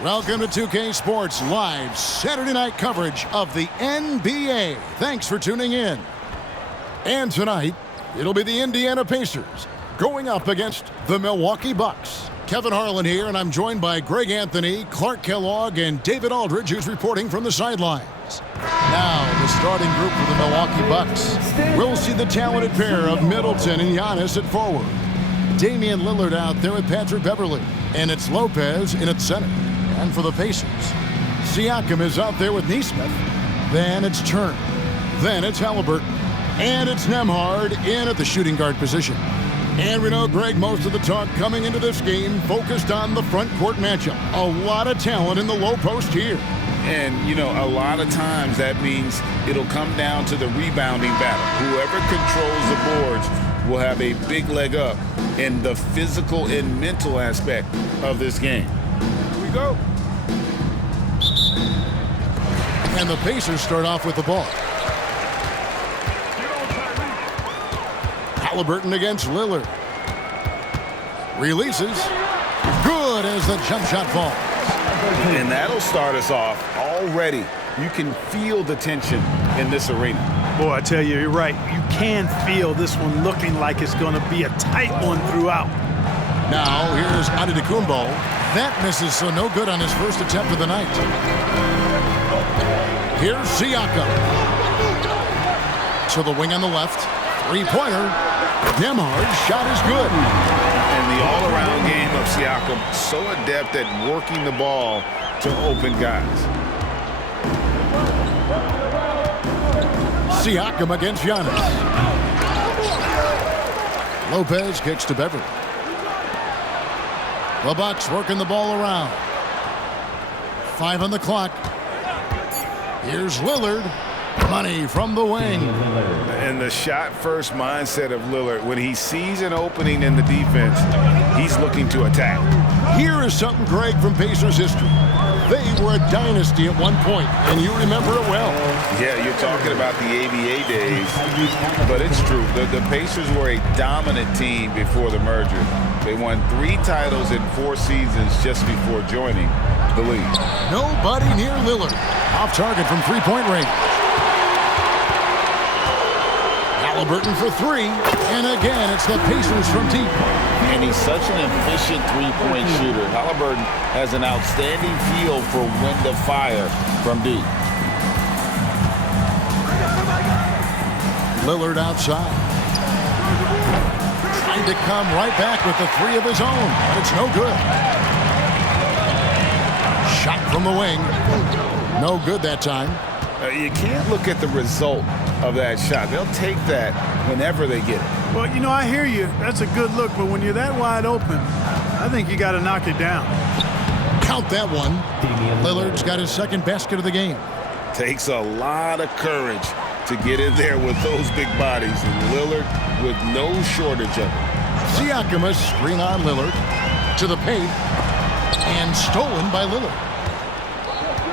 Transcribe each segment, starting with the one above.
Welcome to 2K Sports Live Saturday night coverage of the NBA. Thanks for tuning in. And tonight, it'll be the Indiana Pacers going up against the Milwaukee Bucks. Kevin Harlan here, and I'm joined by Greg Anthony, Clark Kellogg, and David Aldridge, who's reporting from the sidelines. Now, the starting group for the Milwaukee Bucks. We'll see the talented pair of Middleton and Giannis at forward. Damian Lillard out there with Patrick Beverley, and it's Lopez in at center. And for the Pacers, Siakam is out there with Nesmith. Then it's Turner. Then it's Halliburton. And it's Nembhard in at the shooting guard position. And we know, Greg, most of the talk coming into this game focused on the front court matchup. A lot of talent in the low post here. And, you know, a lot of times that means it'll come down to the rebounding battle. Whoever controls the boards will have a big leg up in the physical and mental aspect of this game. Here we go. And the Pacers start off with the ball. Halliburton against Lillard. Releases. Good as the jump shot falls. And that'll start us off already. You can feel the tension in this arena. Boy, I tell you, you're right. You can feel this one looking like it's going to be a tight one throughout. Now, here's Antetokounmpo. That misses, so no good on his first attempt of the night. Here's Siakam. To the wing on the left. Three-pointer. Nembhard's shot is good. And the all-around game of Siakam, so adept at working the ball to open guys. Siakam against Giannis. Lopez kicks to Beverley. The Bucks working the ball around. 5 on the clock. Here's Lillard. Money from the wing. And the shot-first mindset of Lillard, when he sees an opening in the defense, he's looking to attack. Here is something, Greg, from Pacers history. They were a dynasty at one point, and you remember it well. Yeah, you're talking about the ABA days, but it's true. The Pacers were a dominant team before the merger. They won 3 titles in 4 seasons just before joining the league. Nobody near Lillard. Off target from three-point range. Halliburton for 3, and again, it's the Pacers from deep. And he's such an efficient three-point shooter. Halliburton has an outstanding feel for when to fire from deep. Lillard outside. Trying to come right back with the 3 of his own, but it's no good. Shot from the wing. No good that time. You can't look at the result of that shot. They'll take that whenever they get it. Well, you know, I hear you. That's a good look, but when you're that wide open, I think you got to knock it down. Count that one. Lillard's got his second basket of the game. Takes a lot of courage to get in there with those big bodies, and Lillard with no shortage of it. Siakam a screen on Lillard to the paint, and stolen by Lillard.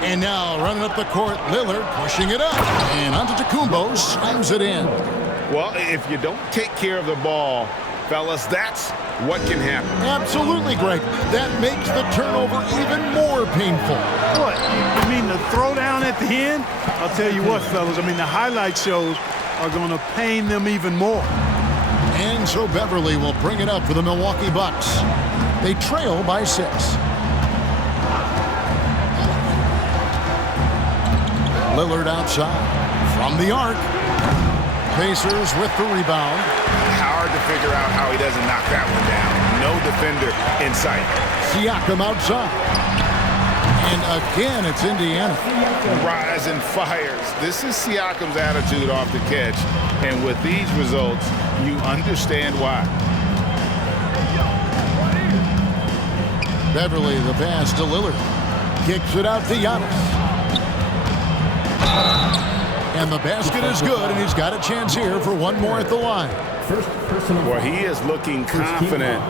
And now running up the court, Lillard pushing it up. And Antetokounmpo slams it in. Well, if you don't take care of the ball, fellas, that's what can happen. Absolutely, Greg. That makes the turnover even more painful. What, you mean the throwdown at the end? I'll tell you what, fellas, I mean, the highlight shows are going to pain them even more. And so Beverley will bring it up for the Milwaukee Bucks. They trail by 6. Lillard outside from the arc. Pacers with the rebound. Hard to figure out how he doesn't knock that one down. No defender in sight. Siakam outside. And again, it's Indiana. Rise and fires. This is Siakam's attitude off the catch. And with these results, you understand why. Beverley, the pass to Lillard. Kicks it out to Giannis. And the basket is good, and he's got a chance here for one more at the line. Well, he is looking confident.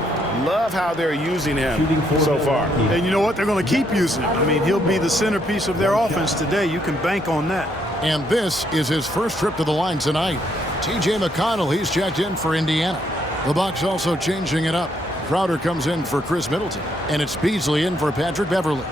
Love how they're using him so far. And you know what? They're going to keep using him. I mean, he'll be the centerpiece of their offense today. You can bank on that. And this is his first trip to the line tonight. T.J. McConnell, he's checked in for Indiana. The Bucks also changing it up. Crowder comes in for Chris Middleton, and it's Beasley in for Patrick Beverley.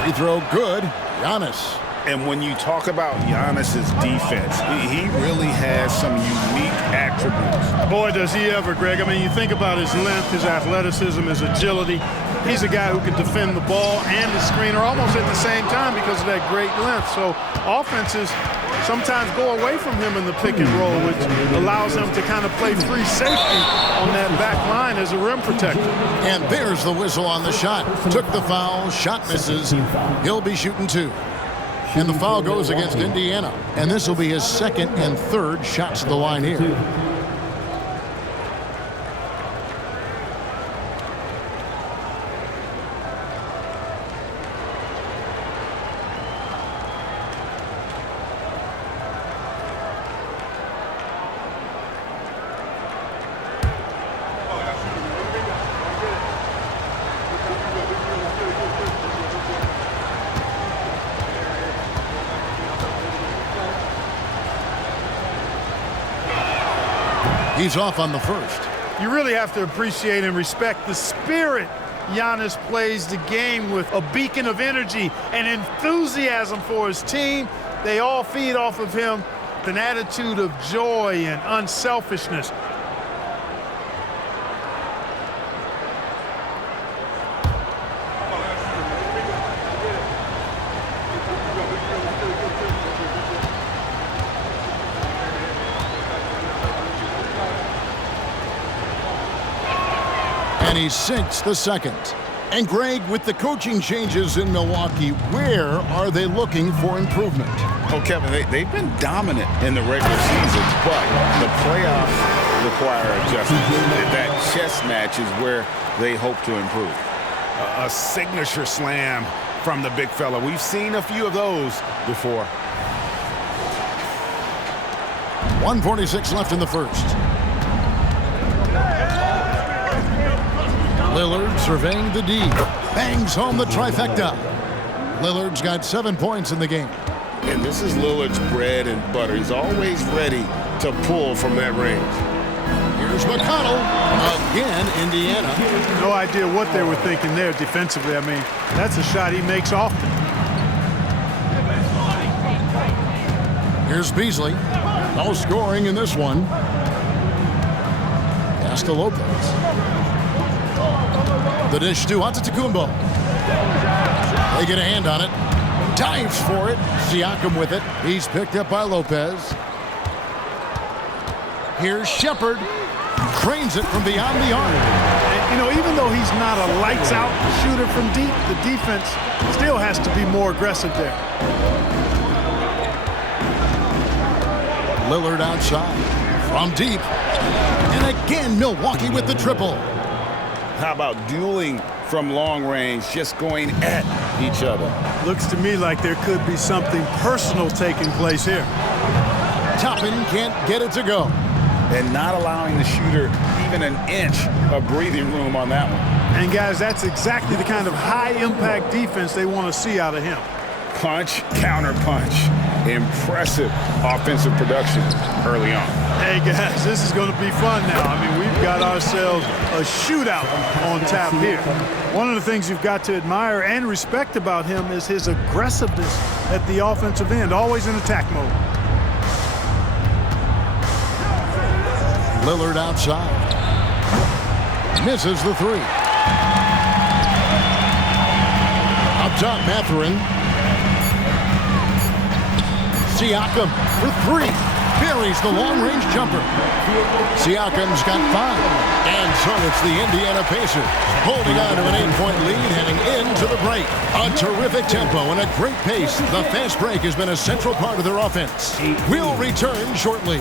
Free throw good. Giannis. And when you talk about Giannis's defense, he really has some unique attributes. Boy, does he ever, Greg. I mean, you think about his length, his athleticism, his agility. He's a guy who can defend the ball and the screener almost at the same time because of that great length. So offenses sometimes go away from him in the pick and roll, which allows him to kind of play free safety on that back line as a rim protector. And there's the whistle on the shot. Took the foul, shot misses. He'll be shooting 2. And the foul goes against Indiana. And this will be his second and third shots to the line here. He's off on the first. You really have to appreciate and respect the spirit Giannis plays the game with, a beacon of energy and enthusiasm for his team. They all feed off of him, an attitude of joy and unselfishness. And he sinks the second. And Greg, with the coaching changes in Milwaukee, where are they looking for improvement? Oh, Kevin, they've been dominant in the regular season, but the playoffs require adjustment. That chess match is where they hope to improve. A signature slam from the big fella. We've seen a few of those before. 1:46 left in the first. Lillard surveying the D. Bangs home the trifecta. Lillard's got 7 points in the game. And this is Lillard's bread and butter. He's always ready to pull from that range. Here's McConnell. Again, Indiana. No idea what they were thinking there defensively. I mean, that's a shot he makes often. Here's Beasley. No scoring in this one. Pass to Lopez. The dish to Antetokounmpo. They get a hand on it. Dives for it. Siakam with it. He's picked up by Lopez. Here's Shepard. Cranes it from beyond the arc. And, you know, even though he's not a lights-out shooter from deep, the defense still has to be more aggressive there. Lillard outside. From deep. And again, Milwaukee with the triple. How about dueling from long range, just going at each other? Looks to me like there could be something personal taking place here. Toppin can't get it to go. And not allowing the shooter even an inch of breathing room on that one. And guys, that's exactly the kind of high-impact defense they want to see out of him. Punch, counter punch. Impressive offensive production early on. Hey guys, this is going to be fun now. I mean, we've got ourselves a shootout on tap here. One of the things you've got to admire and respect about him is his aggressiveness at the offensive end, always in attack mode. Lillard outside. Misses the three. Up top, Mathurin. Siakam for three. Buries the long-range jumper. Siakam's got 5. And so it's the Indiana Pacers holding on to an 8-point lead heading into the break. A terrific tempo and a great pace. The fast break has been a central part of their offense. We'll return shortly.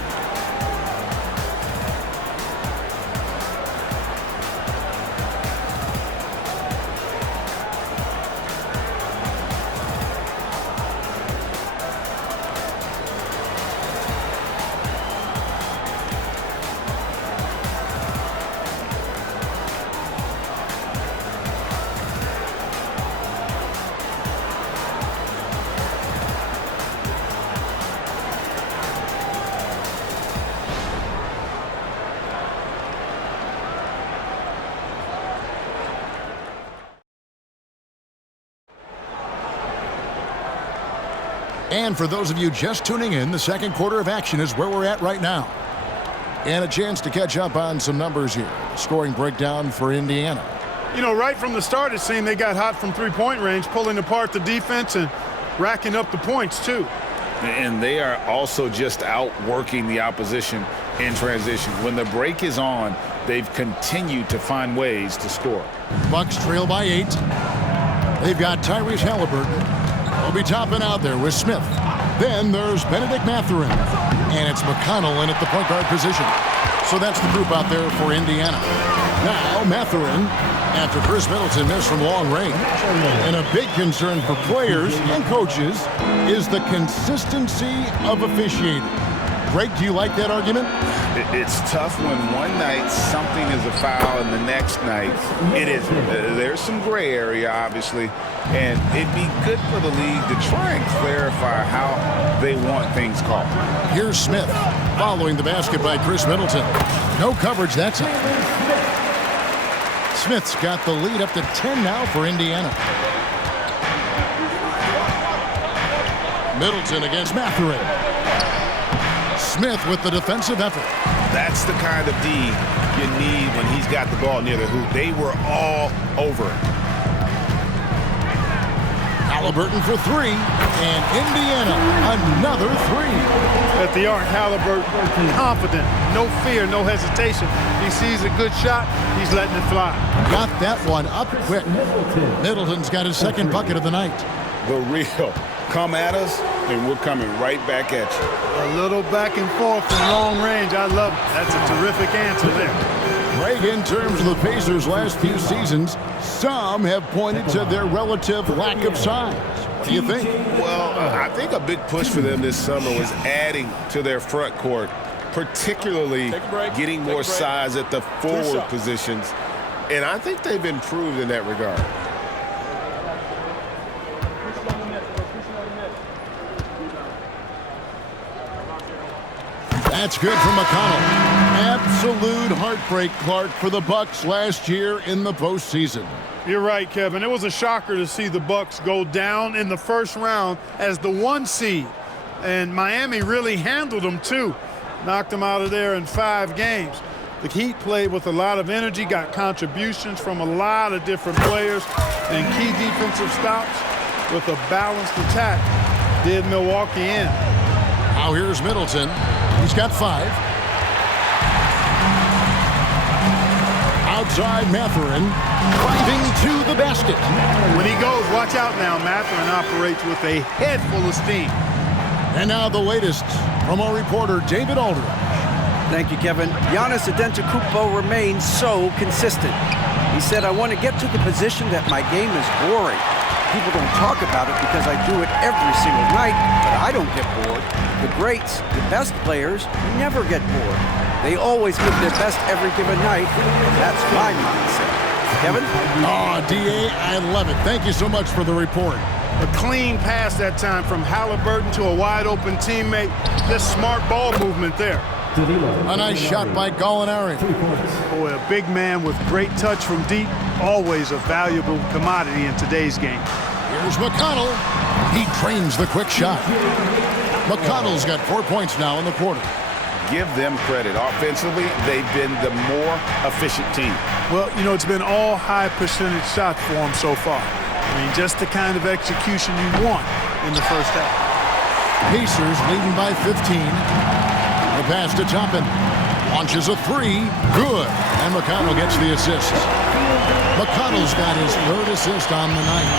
And for those of you just tuning in, the second quarter of action is where we're at right now. And a chance to catch up on some numbers here. Scoring breakdown for Indiana. You know, right from the start, it seemed they got hot from three-point range, pulling apart the defense and racking up the points, too. And they are also just outworking the opposition in transition. When the break is on, they've continued to find ways to score. Bucks trail by 8. They've got Tyrese Halliburton. They'll be topping out there with Smith. Then there's Benedict Mathurin. And it's McConnell in at the point guard position. So that's the group out there for Indiana. Now Mathurin, after Chris Middleton missed from long range. And a big concern for players and coaches is the consistency of officiating. Greg, do you like that argument? It's tough when one night something is a foul and the next night it isn't. There's some gray area, obviously, and it'd be good for the league to try and clarify how they want things called. Here's Smith following the basket by Chris Middleton. No coverage that time. Smith's got the lead up to 10 now for Indiana. Middleton against Mathurin. Smith with the defensive effort. That's the kind of D you need when he's got the ball near the hoop. They were all over it. Halliburton for 3, and Indiana another 3. At the arc, Halliburton confident, no fear, no hesitation. He sees a good shot, he's letting it fly. Got that one up quick. Middleton's got his second bucket of the night. The real come at us, and we're coming right back at you. A little back and forth from long range. I love it. That's a terrific answer there. Greg, in terms of the Pacers' last few seasons, some have pointed to their relative lack of size. What do you think? Well, I think a big push for them this summer was adding to their front court, particularly getting more size at the forward positions. And I think they've improved in that regard. That's good from McConnell. Absolute heartbreak, Clark, for the Bucks last year in the postseason. You're right, Kevin. It was a shocker to see the Bucks go down in the first round as the 1 seed. And Miami really handled them, too. Knocked them out of there in 5 games. The Heat played with a lot of energy, got contributions from a lot of different players, and key defensive stops with a balanced attack did Milwaukee in. Now here's Middleton. He's got 5. Outside Mathurin, driving to the basket. When he goes, watch out now. Mathurin operates with a head full of steam. And now the latest from our reporter, David Aldridge. Thank you, Kevin. Giannis Antetokounmpo remains so consistent. He said, I want to get to the position that my game is boring. People don't talk about it because I do it every single night, but I don't get bored. The greats, the best players, never get bored. They always give their best every given night, and that's my mindset. Kevin? Oh, D.A., I love it. Thank you so much for the report. A clean pass that time from Halliburton to a wide-open teammate. Just smart ball movement there. A nice shot by Gallinari. Boy, a big man with great touch from deep, always a valuable commodity in today's game. Here's McConnell. He trains the quick shot. McConnell's got 4 points now in the quarter. Give them credit. Offensively, they've been the more efficient team. Well, you know, it's been all high-percentage shots for them so far. I mean, just the kind of execution you want in the first half. Pacers leading by 15. The pass to Toppin. Launches a 3. Good. And McConnell gets the assist. McConnell's got his 3rd assist on the night.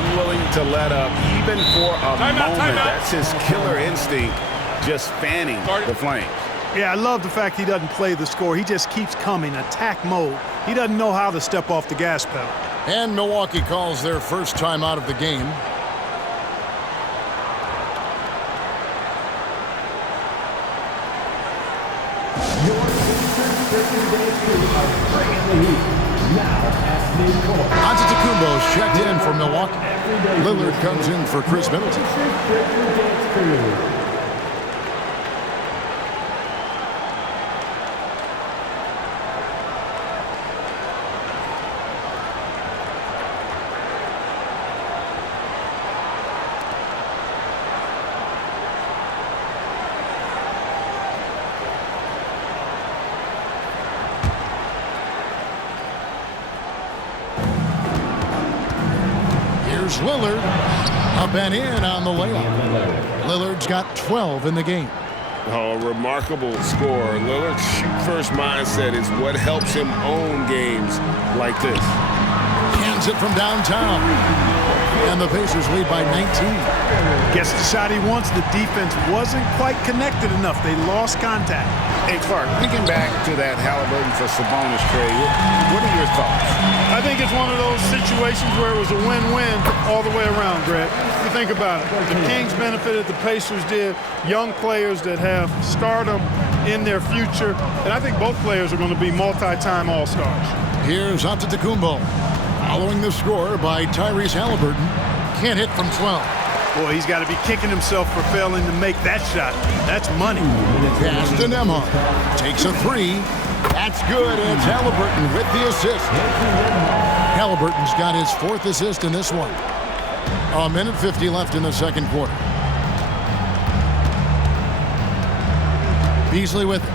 Unwilling to let up even for a moment. That's his killer instinct, just fanning the flames. Yeah, I love the fact he doesn't play the score. He just keeps coming, attack mode. He doesn't know how to step off the gas pedal. And Milwaukee calls their first time out of the game. Antetokounmpo's checked in for Milwaukee. Lillard comes in for Chris Middleton. Here's Lillard. Up and in on the layup. Lillard's got 12 in the game. Oh, remarkable score. Lillard's shoot-first mindset is what helps him own games like this. Hands it from downtown. And the Pacers lead by 19. Gets the shot he wants. The defense wasn't quite connected enough. They lost contact. Hey, Clark, thinking back to that Halliburton for Sabonis trade, what are your thoughts? I think it's one of those situations where it was a win-win all the way around, Greg. You think about it. The Kings benefited, the Pacers did. Young players that have stardom in their future. And I think both players are going to be multi-time All-Stars. Here's Antetokounmpo. Following the score by Tyrese Halliburton. Can't hit from 12. Boy, he's got to be kicking himself for failing to make that shot. That's money. Pass to Nembhard. Takes a three. That's good. And it's Halliburton with the assist. Halliburton's got his 4th assist in this one. A minute 50 left in the second quarter. Beasley with it.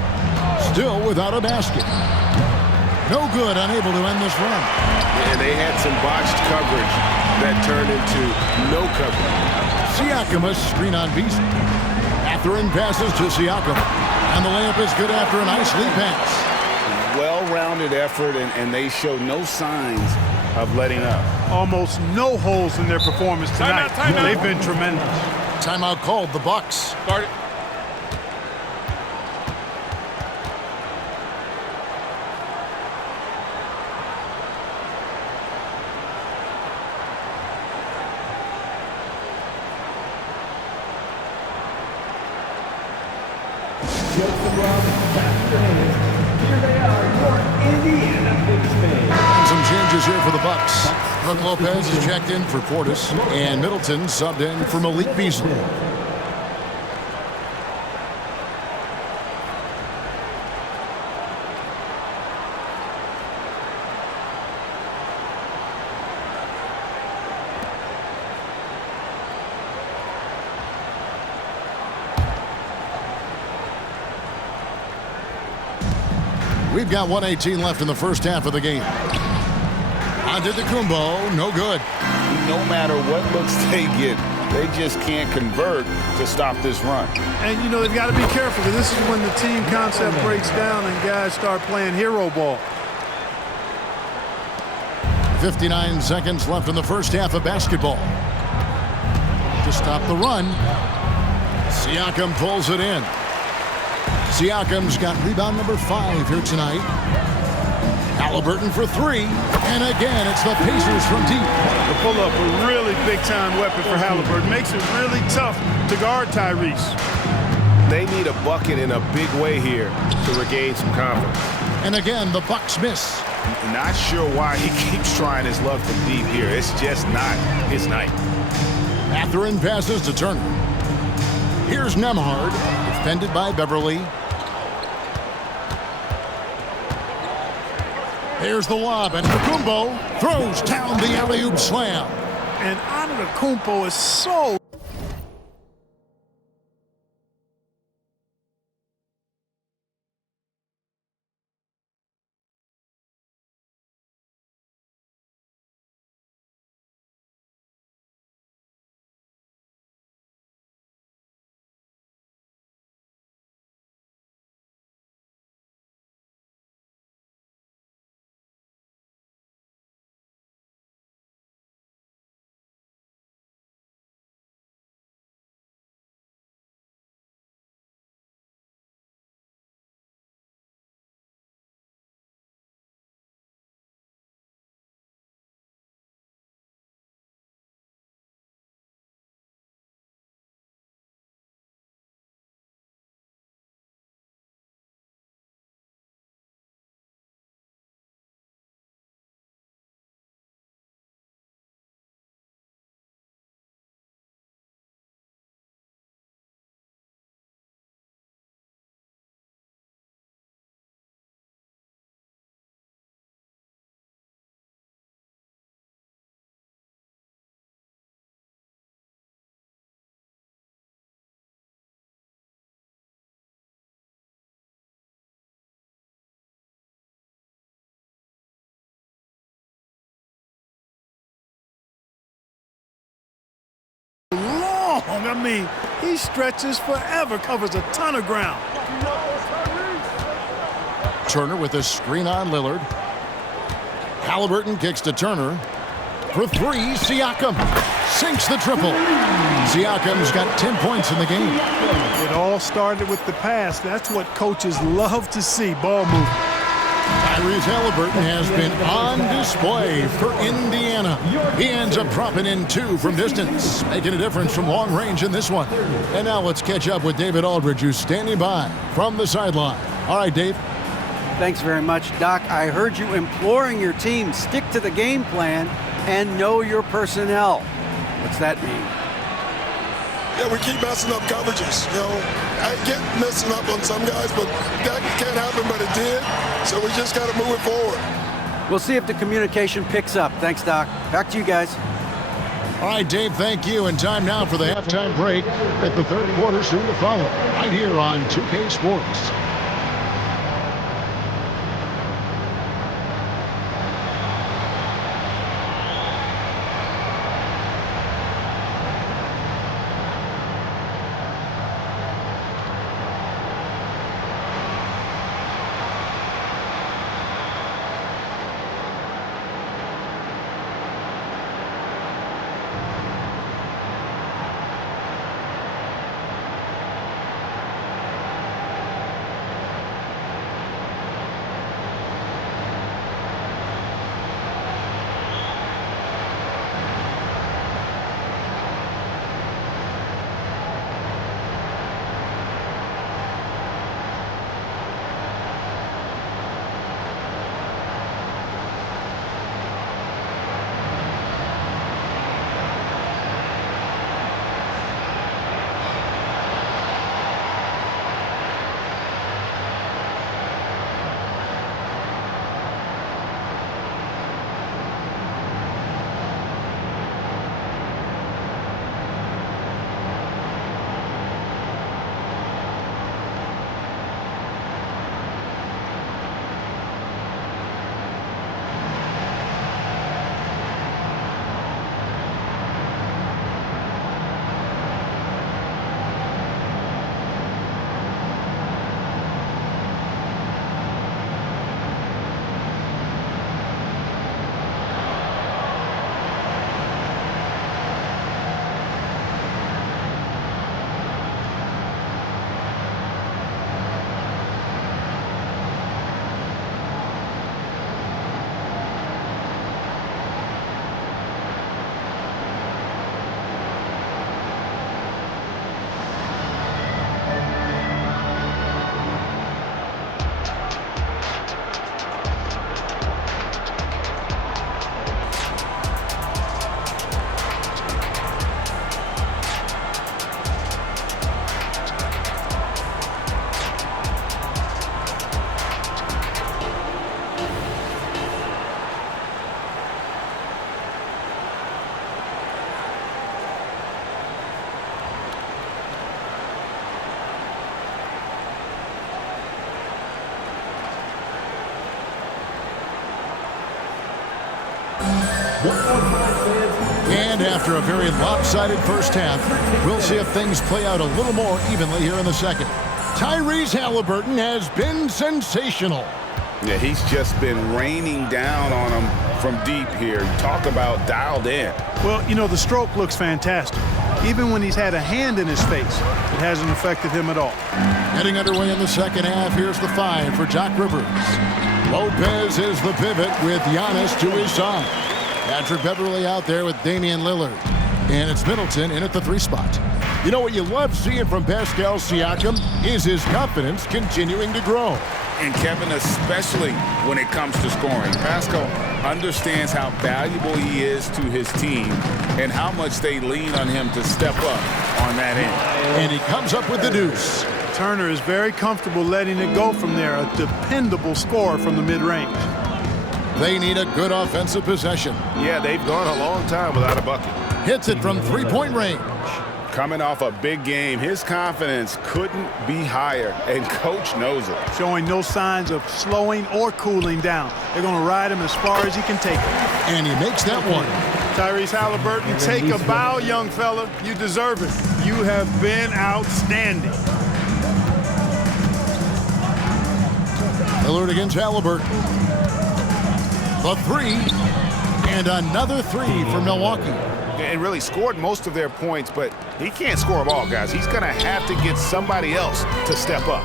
Still without a basket. No good, unable to end this run. And they had some botched coverage that turned into no coverage. Siakam, a screen on Beasley. Mathurin passes to Siakam. And the layup is good after a nice lead pass. Well-rounded effort, and they show no signs of letting up. Almost no holes in their performance tonight. Timeout. They've been tremendous. Timeout called, the Bucks. Start it. Some changes here for the Bucks. Brook Lopez is checked in for Portis, and Middleton subbed in for Malik Beasley. We've got 1:18 left in the first half of the game. Antetokounmpo, no good. No matter what looks they get, they just can't convert to stop this run. And, you know, they've got to be careful because this is when the team concept breaks down and guys start playing hero ball. 59 seconds left in the first half of basketball. To stop the run, Siakam pulls it in. Siakam's got rebound number 5 here tonight. Halliburton for 3. And again, it's the Pacers from deep. The pull-up, a really big-time weapon for Halliburton. Makes it really tough to guard Tyrese. They need a bucket in a big way here to regain some confidence. And again, the Bucks miss. Not sure why he keeps trying his luck from deep here. It's just not his night. Mathurin passes to Turner. Here's Nembhard, defended by Beverly. Here's the lob, and Antetokounmpo throws down the alley-oop slam. And Antetokounmpo is so I mean, he stretches forever, covers a ton of ground. Turner with a screen on Lillard. Halliburton kicks to Turner. For three, Siakam sinks the triple. Siakam's got 10 points in the game. It all started with the pass. That's what coaches love to see, ball movement. Tyrese Halliburton has been on display for Indiana. He ends up dropping in 2 from distance, making a difference from long range in this one. And now let's catch up with David Aldridge, who's standing by from the sideline. All right, Dave. Thanks very much, Doc. I heard you imploring your team, stick to the game plan and know your personnel. What's that mean? Yeah, we keep messing up coverages. You know, I get messing up on some guys, but that can't happen, but it did. So we just got to move it forward. We'll see if the communication picks up. Thanks, Doc. Back to you guys. All right, Dave, thank you. And time now for the halftime break at the third quarter soon to follow. Right here on 2K Sports. And after a very lopsided first half, we'll see if things play out a little more evenly here in the second. Tyrese Halliburton has been sensational. Yeah, he's just been raining down on him from deep here. Talk about dialed in. Well, you know, the stroke looks fantastic. Even when he's had a hand in his face, it hasn't affected him at all. Getting underway in the second half, here's the 5 for Doc Rivers. Lopez is the pivot with Giannis to his side. Patrick Beverly out there with Damian Lillard. And it's Middleton in at the 3 spot. You know what you love seeing from Pascal Siakam is his confidence continuing to grow. And Kevin, especially when it comes to scoring. Pascal understands how valuable he is to his team and how much they lean on him to step up on that end. And he comes up with the deuce. Turner is very comfortable letting it go from there, a dependable scorer from the mid-range. They need a good offensive possession. Yeah, they've gone a long time without a bucket. Hits it from 3-point range. Coming off a big game, his confidence couldn't be higher, and coach knows it. Showing no signs of slowing or cooling down. They're going to ride him as far as he can take it. And he makes that one. Tyrese Halliburton, take a bow, young fella. You deserve it. you have been outstanding. Lillard against Halliburton. The three, and another three for Milwaukee. And really scored most of their points, but he can't score them all, guys. He's going to have to get somebody else to step up.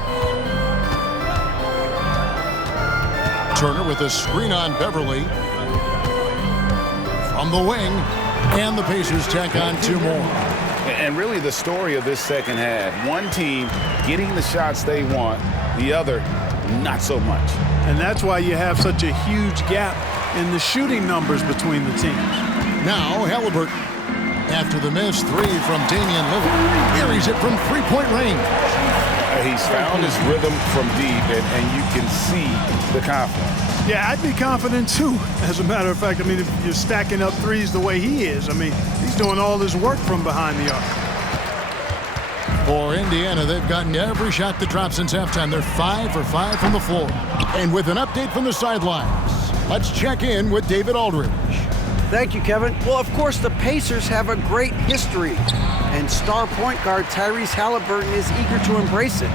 Turner with a screen on Beverly. From the wing, and the Pacers tack on two more. And really the story of this second half, one team getting the shots they want, the other not so much. And that's why you have such a huge gap in the shooting numbers between the teams. Now Halliburton, after the missed three from Damian Lillard, carries it from three-point range. He's found his rhythm from deep, and you can see the confidence. Yeah, I'd be confident too. As a matter of fact, I mean, if you're stacking up threes the way he is, I mean, he's doing all this work from behind the arc. For Indiana, they've gotten every shot that dropped since halftime. They're 5 for 5 from the floor. And with an update from the sidelines, let's check in with David Aldridge. Thank you, Kevin. Well, of course, the Pacers have a great history, and star point guard Tyrese Halliburton is eager to embrace it.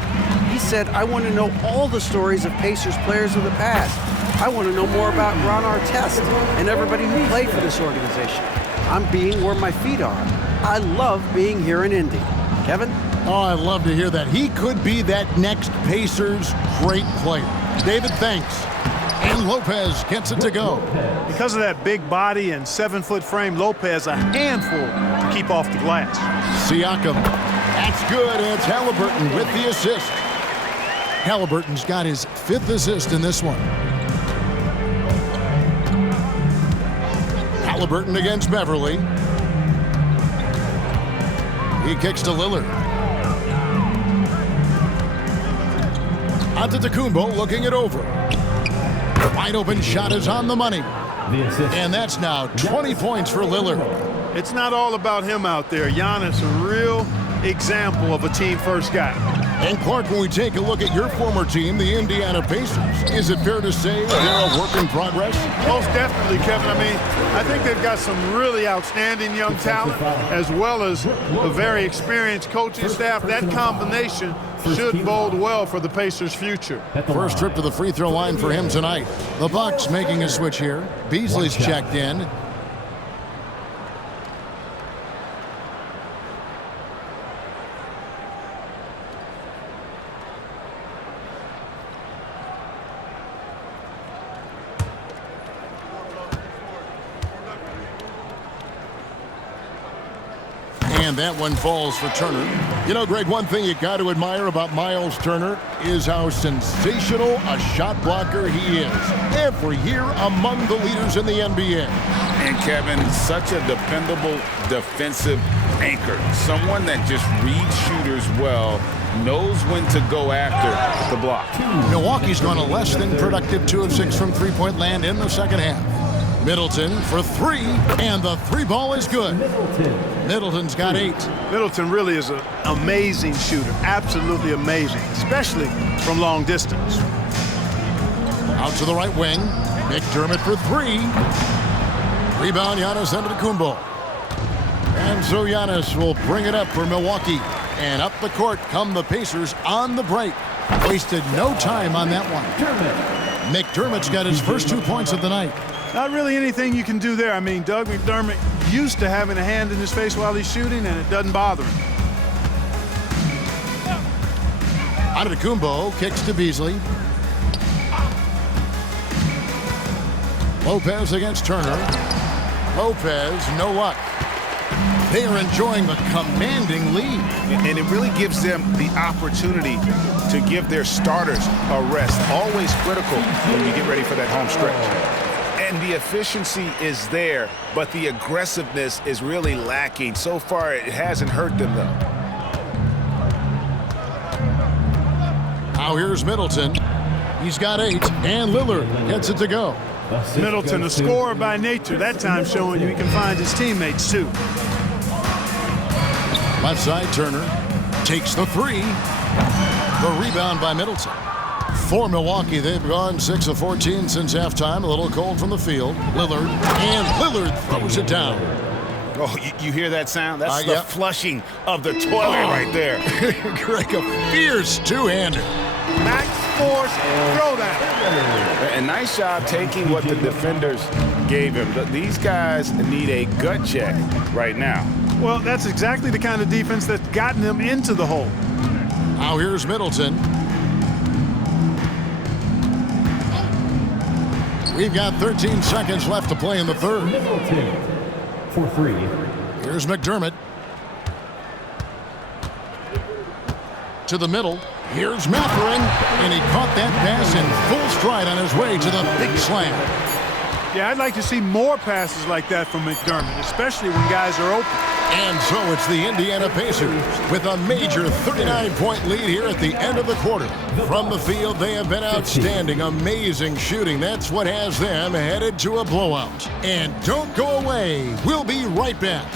He said, "I want to know all the stories of Pacers players of the past. I want to know more about Ron Artest and everybody who played for this organization. I'm being where my feet are. I love being here in Indy." Kevin? Oh, I love to hear that. He could be that next Pacers great player. David, thanks. And Lopez gets it to go. Because of that big body and 7-foot frame, Lopez a handful to keep off the glass. Siakam. That's good. And it's Halliburton with the assist. Halliburton's got his 5th assist in this one. Halliburton against Beverly. He kicks to Lillard. Antetokounmpo looking it over. Wide open shot is on the money. And that's now 20 points for Lillard. It's not all about him out there. Giannis, a real example of a team-first guy. And Clark, when we take a look at your former team, the Indiana Pacers, is it fair to say they're a work in progress? Most definitely, Kevin. I mean, I think they've got some really outstanding young talent, as well as a very experienced coaching staff. That combination should bode well for the Pacers' future. First trip to the free throw line for him tonight. The Bucks making a switch here. Beasley's checked in. And that one falls for Turner. You know, Greg, one thing you got to admire about Miles Turner is how sensational a shot blocker he is. Every year among the leaders in the NBA. And Kevin, such a dependable defensive anchor. Someone that just reads shooters well, knows when to go after the block. Milwaukee's gone a less than productive 2 of 6 from three-point land in the second half. Middleton for 3, and the 3 ball is good. Middleton's got 8. Middleton really is an amazing shooter, absolutely amazing, especially from long distance. Out to the right wing, McDermott for 3. Rebound, Giannis Antetokounmpo. And so Giannis will bring it up for Milwaukee. And up the court come the Pacers on the break. Wasted no time on that one. McDermott's got his first 2 points of the night. Not really anything you can do there. I mean, Doug McDermott used to having a hand in his face while he's shooting, and it doesn't bother him. Antetokounmpo kicks to Beasley. Lopez against Turner. Lopez, no luck. They are enjoying the commanding lead. And it really gives them the opportunity to give their starters a rest. Always critical when you get ready for that home stretch. And the efficiency is there, but the aggressiveness is really lacking. So far, it hasn't hurt them, though. Now here's Middleton. He's got 8, and Lillard gets it to go. Middleton, a scorer by nature, that time showing you he can find his teammates, too. Left side, Turner takes the 3. The rebound by Middleton. For Milwaukee, they've gone 6 of 14 since halftime. A little cold from the field. Lillard, and Lillard throws it down. Oh, you hear that sound? That's the yep. flushing of the toilet right there. Greg, a fierce two-hander. Nice force throwdown. A nice job taking what the defenders gave him. These guys need a gut check right now. Well, that's exactly the kind of defense that's gotten them into the hole. Now here's Middleton. We've got 13 seconds left to play in the third. Middleton for 3. Here's McDermott. To the middle. Here's Matherin. And he caught that pass in full stride on his way to the big slam. Yeah, I'd like to see more passes like that from McDermott, especially when guys are open. And so it's the Indiana Pacers with a major 39-point lead here at the end of the quarter. From the field, they have been outstanding, amazing shooting. That's what has them headed to a blowout. And don't go away. We'll be right back.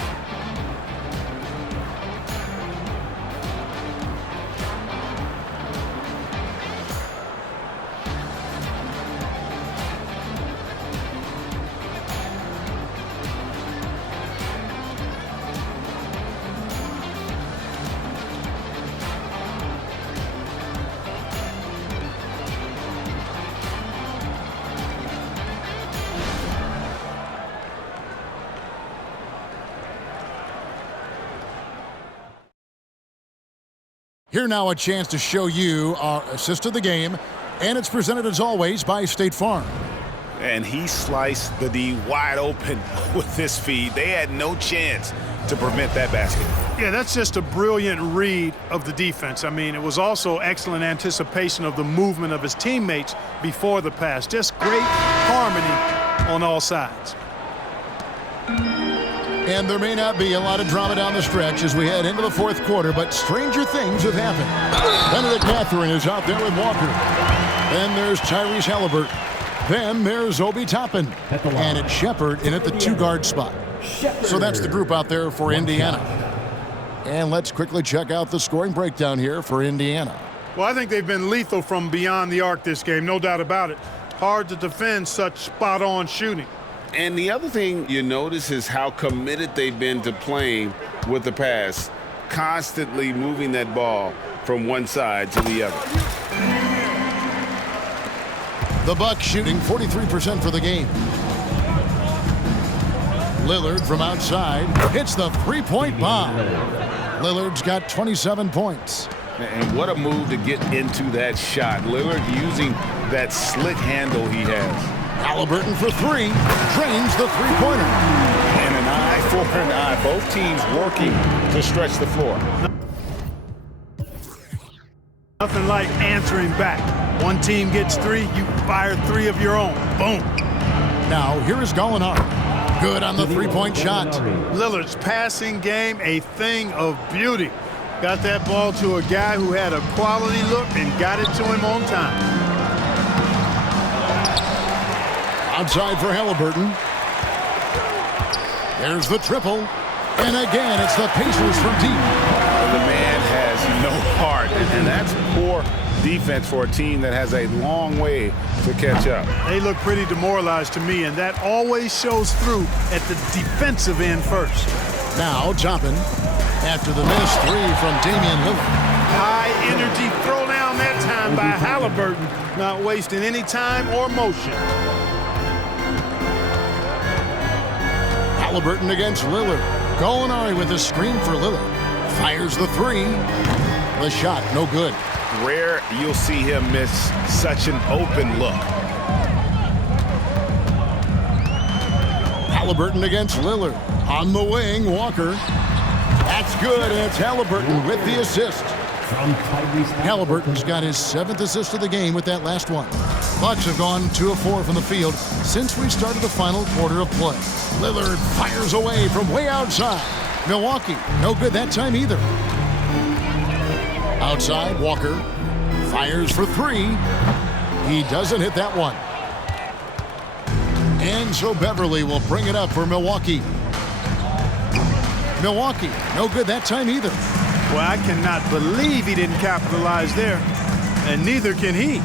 Here now a chance to show you our assist of the game, and it's presented as always by State Farm. And he sliced the D wide open with this feed. They had no chance to prevent that basket. Yeah, that's just a brilliant read of the defense. I mean, it was also excellent anticipation of the movement of his teammates before the pass. Just great harmony on all sides. And there may not be a lot of drama down the stretch as we head into the fourth quarter, but stranger things have happened. Benedict Matherin is out there with Walker. Then there's Tyrese Halliburton. Then there's Obi Toppin. And it's Shepard in at the two-guard spot. So that's the group out there for Indiana. And let's quickly check out the scoring breakdown here for Indiana. Well, I think they've been lethal from beyond the arc this game, no doubt about it. Hard to defend such spot-on shooting. And the other thing you notice is how committed they've been to playing with the pass, constantly moving that ball from one side to the other. The Bucks shooting 43% for the game. Lillard from outside hits the three-point bomb. Lillard's got 27 points. And what a move to get into that shot. Lillard using that slick handle he has. Halliburton for three, drains the three-pointer. And an eye for an eye. Both teams working to stretch the floor. Nothing like answering back. One team gets three, you fire three of your own. Boom. Now, here is Gallinari. Good on the three-point shot. Lillard's passing game, a thing of beauty. Got that ball to a guy who had a quality look and got it to him on time. Outside for Halliburton. There's the triple. And again, it's the Pacers from deep. The man has no heart, and that's poor defense for a team that has a long way to catch up. They look pretty demoralized to me, and that always shows through at the defensive end first. Now, Toppin, after the missed three from Damian Lillard. High energy throwdown that time by Halliburton, not wasting any time or motion. Halliburton against Lillard. Gallinari with a screen for Lillard. Fires the three. The shot, no good. Rare you'll see him miss such an open look. Halliburton against Lillard. On the wing, Walker. That's good, and it's Halliburton with the assist. Halliburton's got his 7th assist of the game with that last one. Bucks have gone 2 of 4 from the field since we started the final quarter of play. Lillard fires away from way outside. Milwaukee, no good that time either. Outside, Walker fires for three. He doesn't hit that one. And so Beverly will bring it up for Milwaukee. Milwaukee, no good that time either. Well, I cannot believe he didn't capitalize there, and neither can he.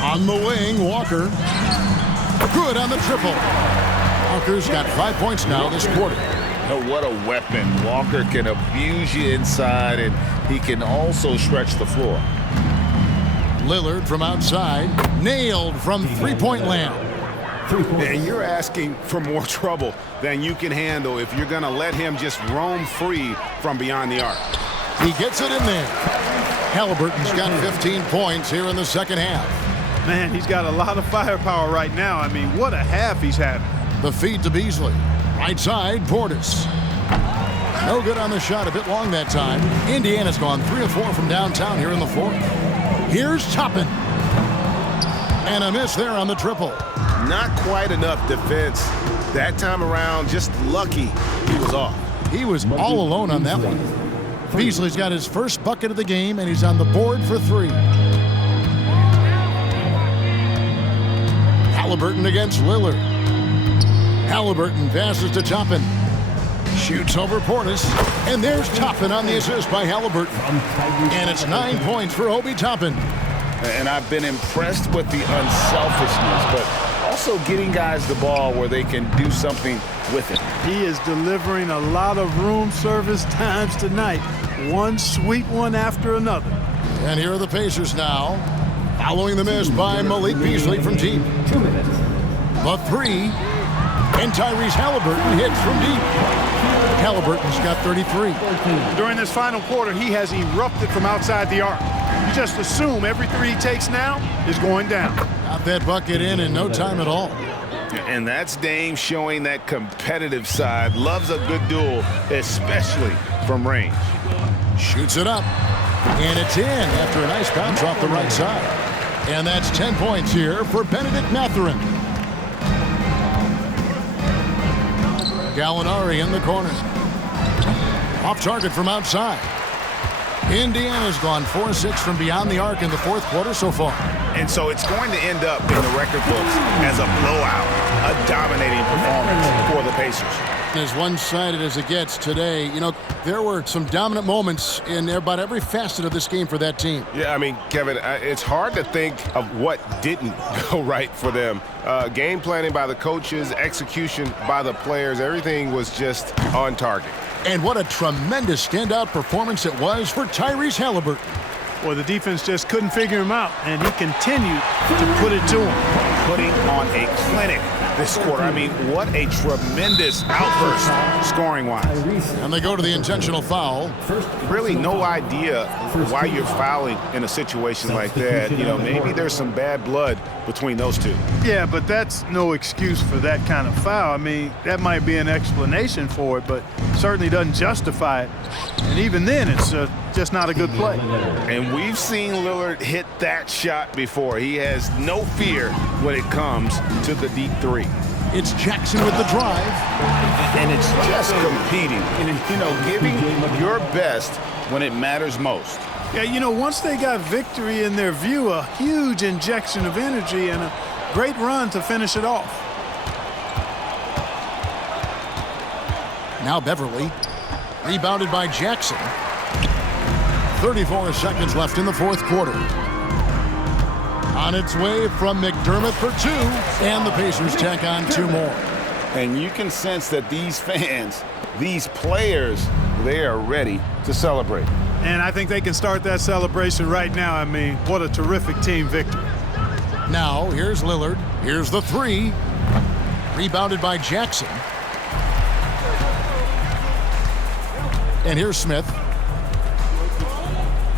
On the wing, Walker. Good on the triple. Walker's got 5 points now this quarter. Oh, what a weapon. Walker can abuse you inside, and he can also stretch the floor. Lillard from outside, nailed from three-point land. And you're asking for more trouble than you can handle if you're going to let him just roam free from beyond the arc. He gets it in there. Halliburton's got 15 points here in the second half. Man, he's got a lot of firepower right now. I mean, what a half he's having. The feed to Beasley. Right side, Portis. No good on the shot, a bit long that time. Indiana's gone 3 of 4 from downtown here in the fourth. Here's Toppin. And a miss there on the triple. Not quite enough defense. That time around, just lucky he was off. He was all alone on that one. Beasley's got his first bucket of the game, and he's on the board for 3. Halliburton against Lillard. Halliburton passes to Toppin. Shoots over Portis. And there's Toppin on the assist by Halliburton. And it's 9 points for Obi Toppin. And I've been impressed with the unselfishness, but also getting guys the ball where they can do something with it. He is delivering a lot of room service times tonight. One sweet one after another. And here are the Pacers now. Following the miss by Malik Beasley from deep. 2 minutes. The 3. And Tyrese Halliburton hits from deep. Halliburton's got 33. During this final quarter, he has erupted from outside the arc. You just assume every 3 he takes now is going down. Got that bucket in no time at all. And that's Dame showing that competitive side. Loves a good duel, especially from range. Shoots it up. And it's in after a nice bounce off the right side. And that's 10 points here for Benedict Mathurin. Gallinari in the corner. Off target from outside. Indiana's gone 4-6 from beyond the arc in the fourth quarter so far. And so it's going to end up in the record books as a blowout, a dominating performance for the Pacers. As one-sided as it gets today, you know, there were some dominant moments in about every facet of this game for that team. Yeah, I mean, Kevin, it's hard to think of what didn't go right for them. Game planning by the coaches, execution by the players, everything was just on target. And what a tremendous standout performance it was for Tyrese Halliburton. Well, the defense just couldn't figure him out, and he continued to put it to him. Putting on a clinic this quarter. I mean, what a tremendous outburst scoring-wise. And they go to the intentional foul. Really no idea why you're fouling in a situation like that. You know, maybe there's some bad blood between those two. Yeah, but that's no excuse for that kind of foul. I mean, that might be an explanation for it, but certainly doesn't justify it. And even then, it's just not a good play. And we've seen Lillard hit that shot before. He has no fear when it comes to the deep 3. It's Jackson with the drive. And it's just competing, you know, giving your best when it matters most. Yeah, you know, once they got victory in their view, a huge injection of energy and a great run to finish it off. Now Beverly, rebounded by Jackson. 34 seconds left in the fourth quarter. On its way from McDermott for 2, and the Pacers tack on 2 more. And you can sense that these fans, these players, they are ready to celebrate. And I think they can start that celebration right now. I mean, what a terrific team victory. Now, here's Lillard. Here's the 3. Rebounded by Jackson. And here's Smith.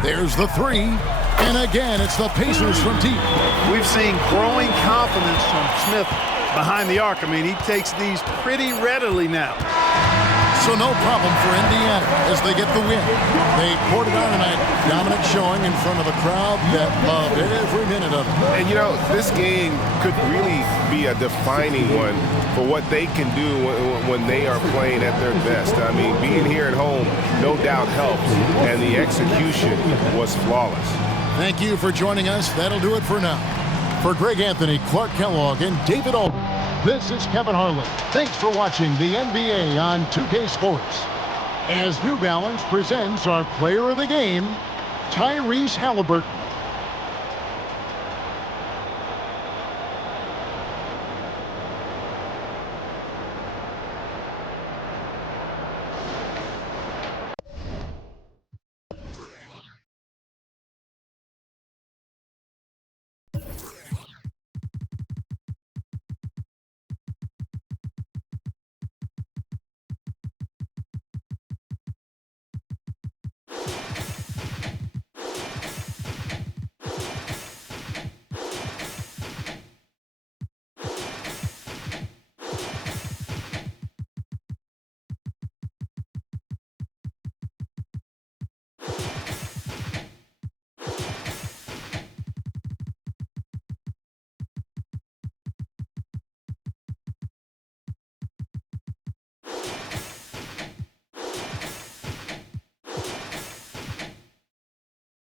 There's the 3. And again, it's the Pacers from deep. We've seen growing confidence from Smith behind the arc. I mean, he takes these pretty readily now. So no problem for Indiana as they get the win. They poured it on tonight, dominant showing in front of a crowd that loved every minute of it. And, you know, this game could really be a defining one for what they can do when they are playing at their best. I mean, being here at home no doubt helps, and the execution was flawless. Thank you for joining us. That'll do it for now. For Greg Anthony, Clark Kellogg, and David Aldridge, this is Kevin Harlan. Thanks for watching the NBA on 2K Sports. As New Balance presents our player of the game, Tyrese Halliburton.